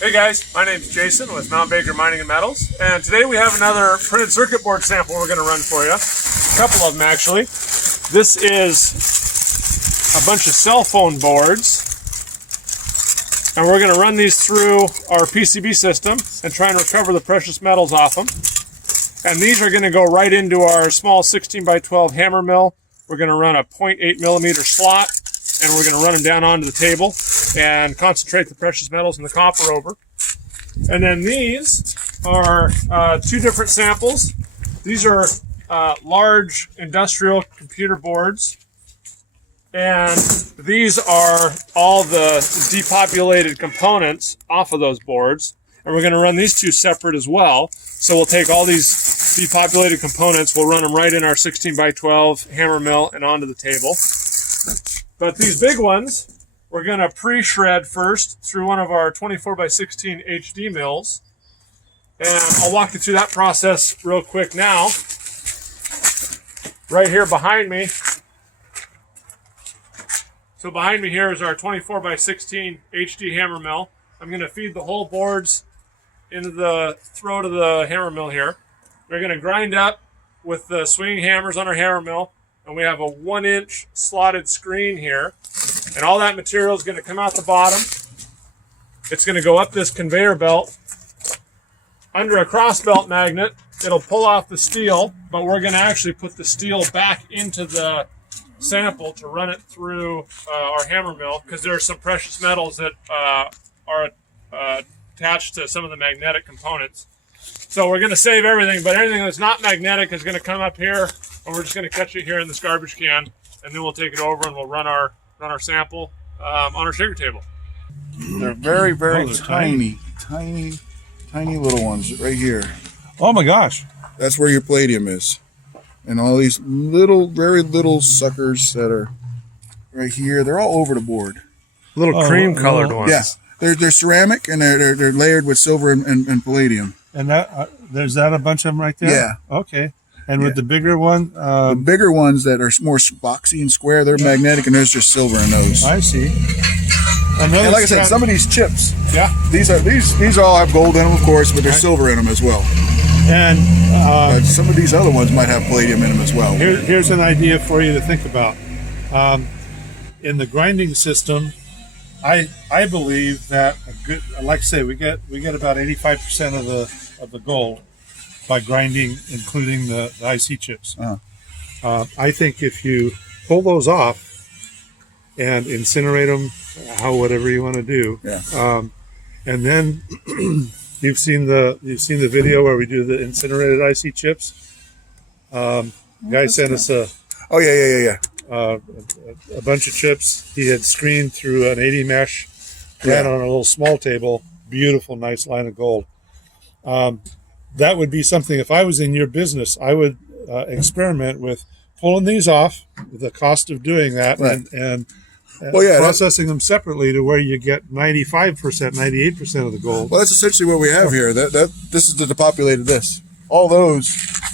Hey guys, my name is Jason with Mount Baker Mining and Metals, and today we have another printed circuit board sample we're going to run for you. A couple of them actually. This is a bunch of cell phone boards, and we're going to run these through our PCB system and try and recover the precious metals off them. And these are going to go right into our small 16 by 12 hammer mill. We're going to run a 0.8 millimeter slot, and we're going to run them down onto the table and concentrate the precious metals and the copper over. And then these are two different samples. These are large industrial computer boards, and these are all the depopulated components off of those boards. And we're going to run these two separate as well. So we'll take all these depopulated components, we'll run them right in our 16 by 12 hammer mill and onto the table. But these big ones, we're going to pre-shred first through one of our 24 by 16 HD mills. And I'll walk you through that process real quick now. Right here behind me. So behind me here is our 24 by 16 HD hammer mill. I'm going to feed the whole boards into the throat of the hammer mill here. We're going to grind up with the swinging hammers on our hammer mill. And we have a 1-inch slotted screen here. And all that material is going to come out the bottom. It's going to go up this conveyor belt. Under a cross belt magnet, it'll pull off the steel, but we're going to actually put the steel back into the sample to run it through our hammer mill, because there are some precious metals that are attached to some of the magnetic components. So we're going to save everything, but anything that's not magnetic is going to come up here, and we're just going to catch it here in this garbage can, and then we'll take it over and we'll run our sample on our shaker table. They're very, very tiny little ones right here. Oh my gosh. That's where your palladium is. And all these little, very little suckers that are right here, they're all over the board. Little cream colored ones. Yeah, they're ceramic, and they're layered with silver and palladium. And that there's that a bunch of them right there? Yeah. Okay. And with the bigger one? The bigger ones that are more boxy and square, they're magnetic, and there's just silver in those. I see. And like I said, some of these chips, these all have gold in them, of course, but there's silver in them as well. And but some of these other ones might have palladium in them as well. Here's an idea for you to think about. In the grinding system, I believe that like I say, we get about 85% of the gold by grinding, including the IC chips. I think if you pull those off and incinerate them, whatever you want to do, and then you've seen the video where we do the incinerated IC chips. Guy sent us a bunch of chips. He had screened through an 80 mesh, ran on a little small table, beautiful, nice line of gold. That would be something, if I was in your business, I would experiment with pulling these off, the cost of doing that, and processing them separately to where you get 95%, 98% of the gold. Well, that's essentially what we have here. This is the depopulated this. All those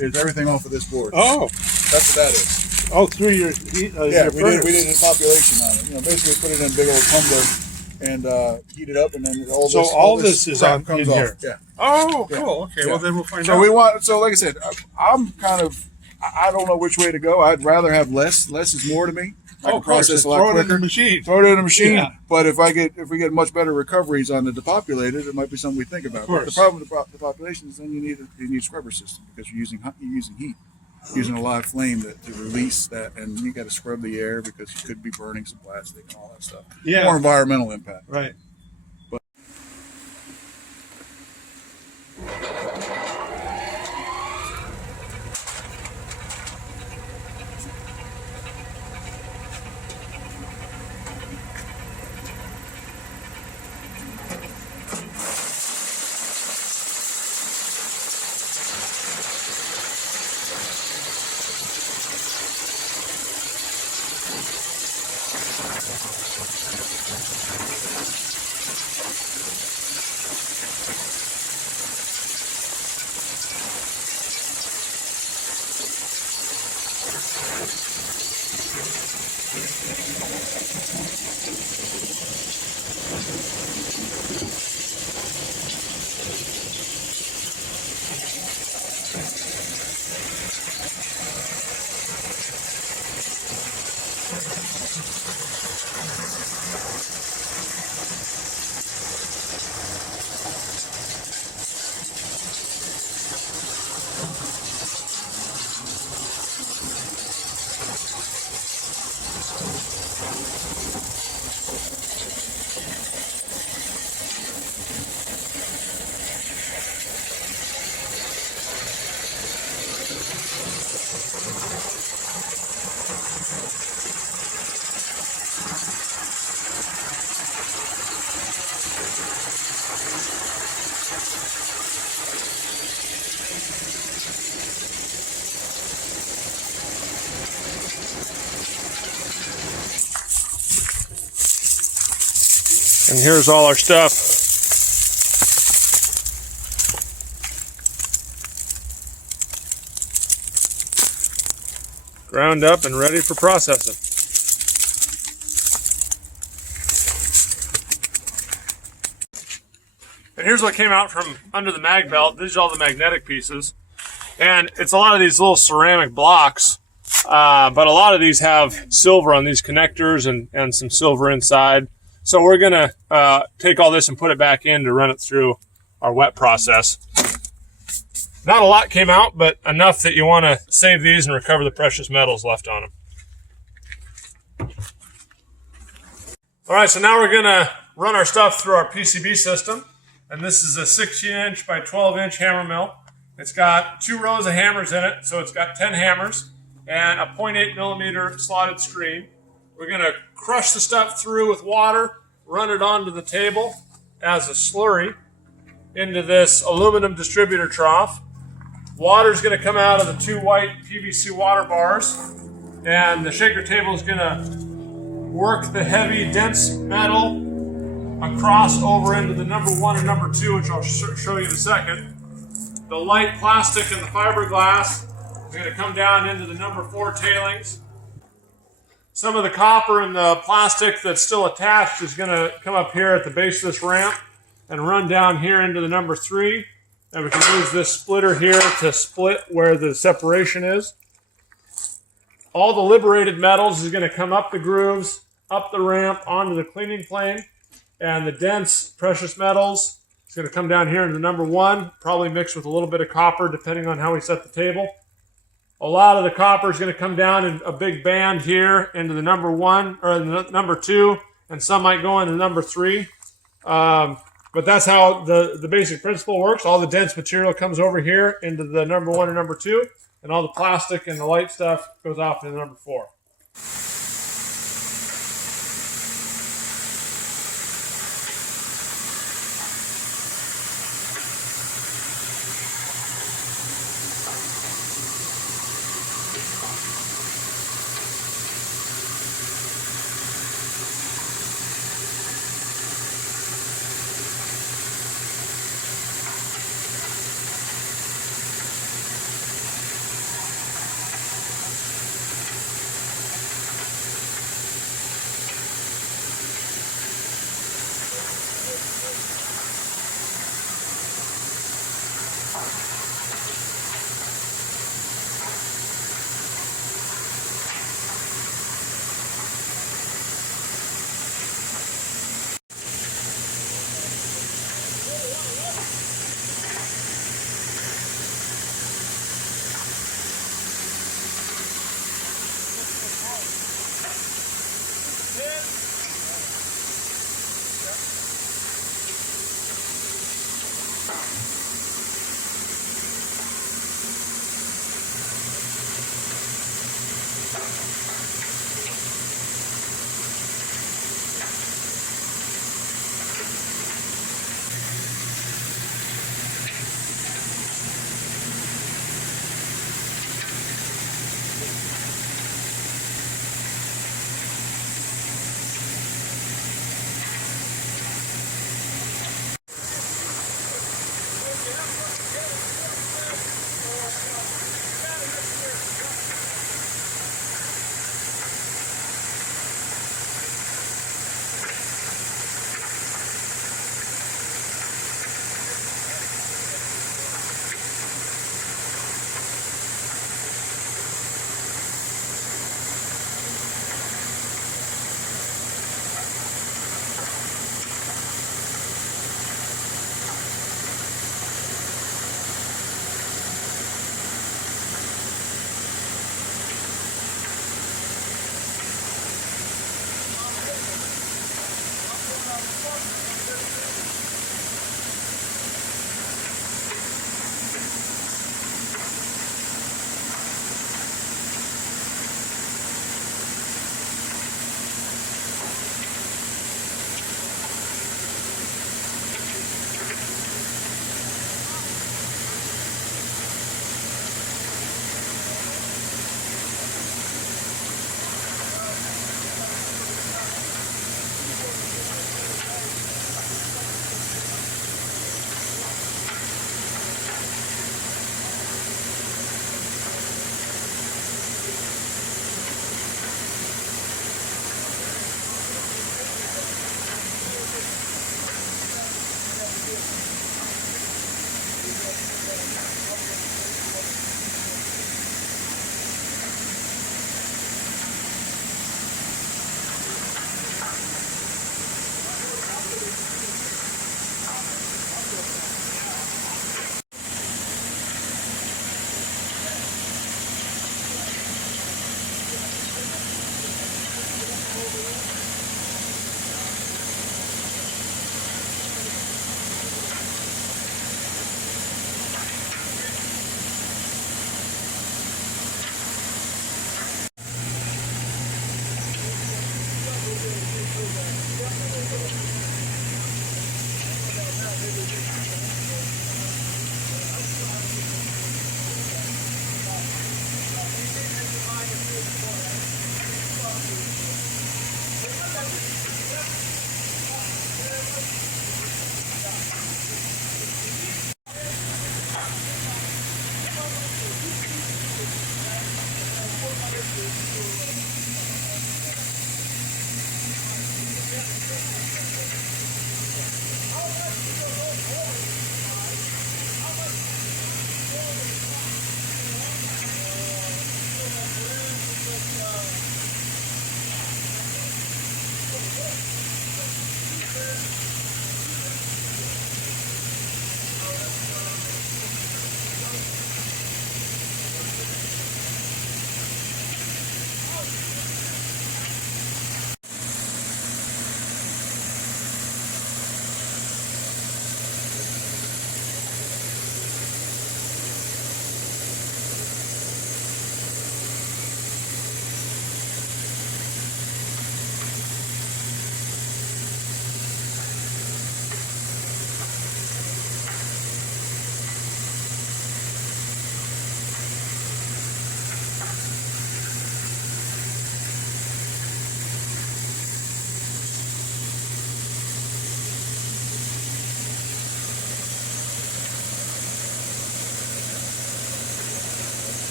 is everything off of this board. Oh, that's what that is. Oh, through your heat. We did a population on it. Basically put it in a big old tumbler and heat it up, and then all this is on comes in off. Here. Yeah. Oh, cool. Okay, well then we'll find out. We want. So like I said, I don't know which way to go. I'd rather have less. Less is more to me. I can process a lot quicker. Throw it in the machine. Throw it in the machine. Yeah. But if we get much better recoveries on the depopulated, it might be something we think about. But the problem with the population is then you need a scrubber system, because you're using heat, using a lot of flame to release that, and you got to scrub the air because you could be burning some plastic and all that stuff. Yeah. More environmental impact. Right. And here's all our stuff. Ground up and ready for processing. And here's what came out from under the mag belt. These are all the magnetic pieces. And it's a lot of these little ceramic blocks, but a lot of these have silver on these connectors and some silver inside. So we're gonna take all this and put it back in to run it through our wet process. Not a lot came out, but enough that you wanna save these and recover the precious metals left on them. All right, so now we're gonna run our stuff through our PCB system. And this is a 16-inch by 12-inch hammer mill. It's got 2 rows of hammers in it, so it's got 10 hammers and a 0.8 millimeter slotted screen. We're gonna crush the stuff through with water, run it onto the table as a slurry into this aluminum distributor trough. Water's gonna come out of the 2 white PVC water bars, and the shaker table is gonna work the heavy, dense metal across over into the number 1 and number 2, which I'll show you in a second. The light plastic and the fiberglass is going to come down into the number 4 tailings. Some of the copper and the plastic that's still attached is going to come up here at the base of this ramp and run down here into the number 3. And we can use this splitter here to split where the separation is. All the liberated metals is going to come up the grooves, up the ramp, onto the cleaning plane. And the dense precious metals is going to come down here into the number 1, probably mixed with a little bit of copper depending on how we set the table. A lot of the copper is going to come down in a big band here into the number 1 or the number 2, and some might go into number 3. But that's how the basic principle works. All the dense material comes over here into the number 1 and number 2, and all the plastic and the light stuff goes off into number 4.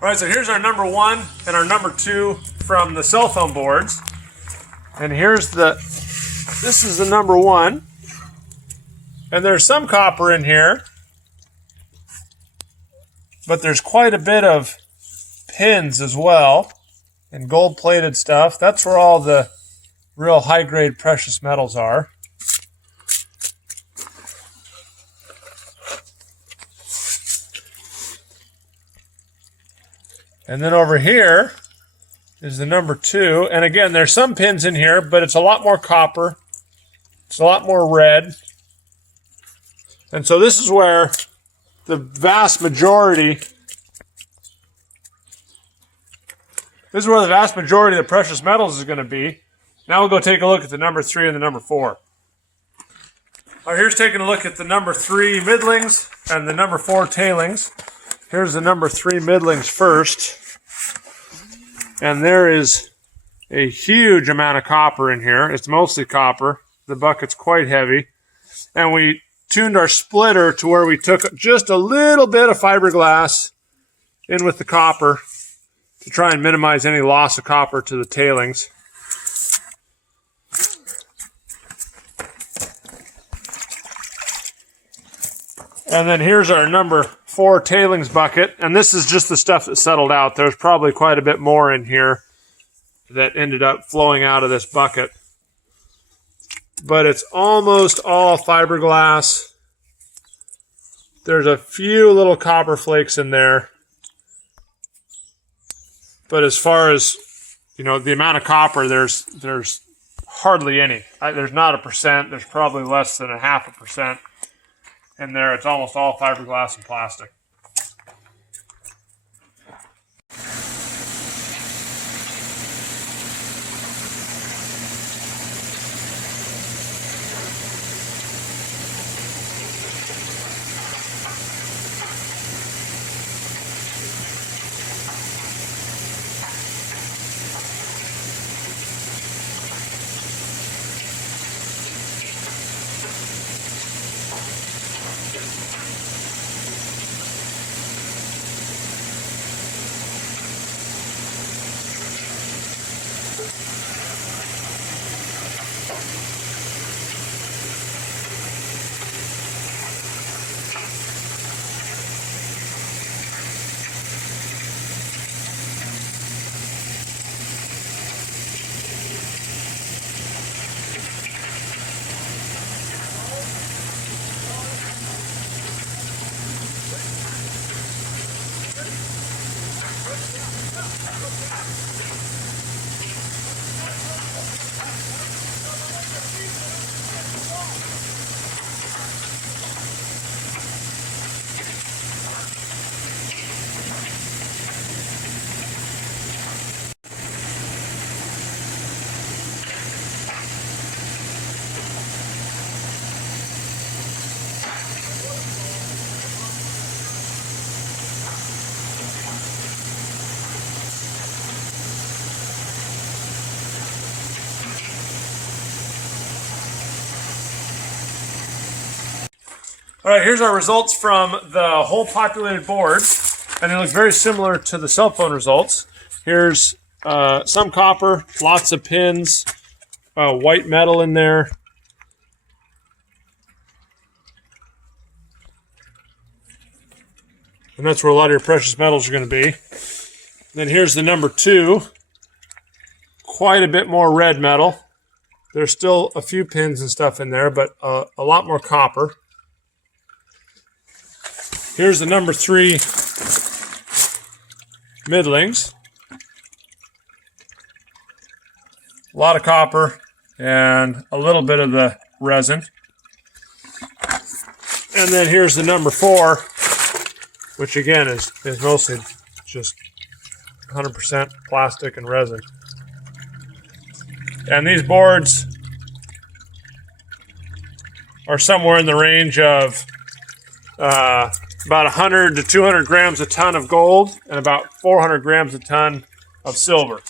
All right, so here's our number 1 and our number 2 from the cell phone boards. And this is the number 1. And there's some copper in here, but there's quite a bit of pins as well and gold-plated stuff. That's where all the real high-grade precious metals are. And then over here is the number 2. And again, there's some pins in here, but it's a lot more copper. It's a lot more red. And so this is where the vast majority, of the precious metals is going to be. Now we'll go take a look at the number 3 and the number 4. All right, here's taking a look at the number 3 middlings and the number 4 tailings. Here's the number 3 middlings first. And there is a huge amount of copper in here. It's mostly copper. The bucket's quite heavy. And we tuned our splitter to where we took just a little bit of fiberglass in with the copper to try and minimize any loss of copper to the tailings. And then here's our number 4 tailings bucket, and this is just the stuff that settled out. There's probably quite a bit more in here that ended up flowing out of this bucket. But it's almost all fiberglass. There's a few little copper flakes in there. But as far as, the amount of copper, there's hardly any. There's not a percent. There's probably less than 0.5% in there. It's almost all fiberglass and plastic. All right, here's our results from the whole populated board, and they look very similar to the cell phone results. Here's some copper, lots of pins, white metal in there. And that's where a lot of your precious metals are going to be. Then here's the number 2. Quite a bit more red metal. There's still a few pins and stuff in there, but a lot more copper. Here's the number 3 middlings. A lot of copper and a little bit of the resin. And then here's the number 4, which again is mostly just 100% plastic and resin. And these boards are somewhere in the range of about 100 to 200 grams a ton of gold and about 400 grams a ton of silver.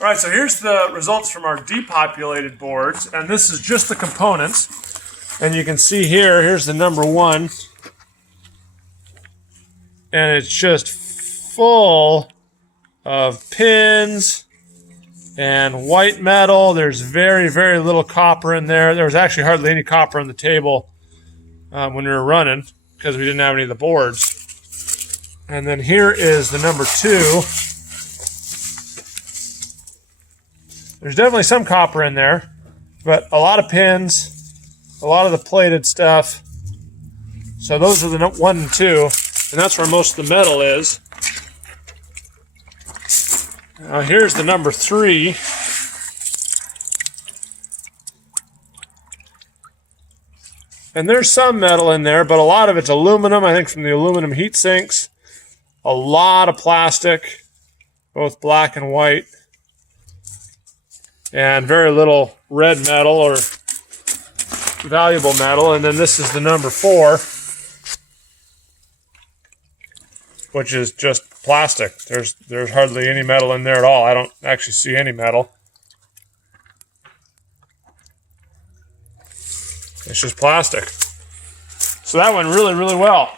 All right, so here's the results from our depopulated boards, and this is just the components. And you can see here's the number 1. And it's just full of pins and white metal. There's very, very little copper in there. There was actually hardly any copper on the table when we were running because we didn't have any of the boards. And then here is the number 2. There's definitely some copper in there, but a lot of pins, a lot of the plated stuff. So those are the 1 and 2, and that's where most of the metal is. Now here's the number 3. And there's some metal in there, but a lot of it's aluminum, I think from the aluminum heat sinks. A lot of plastic, both black and white. And very little red metal or valuable metal. And then this is the number 4, which is just plastic. There's hardly any metal in there at all. I don't actually see any metal. It's just plastic. So that went really, really well.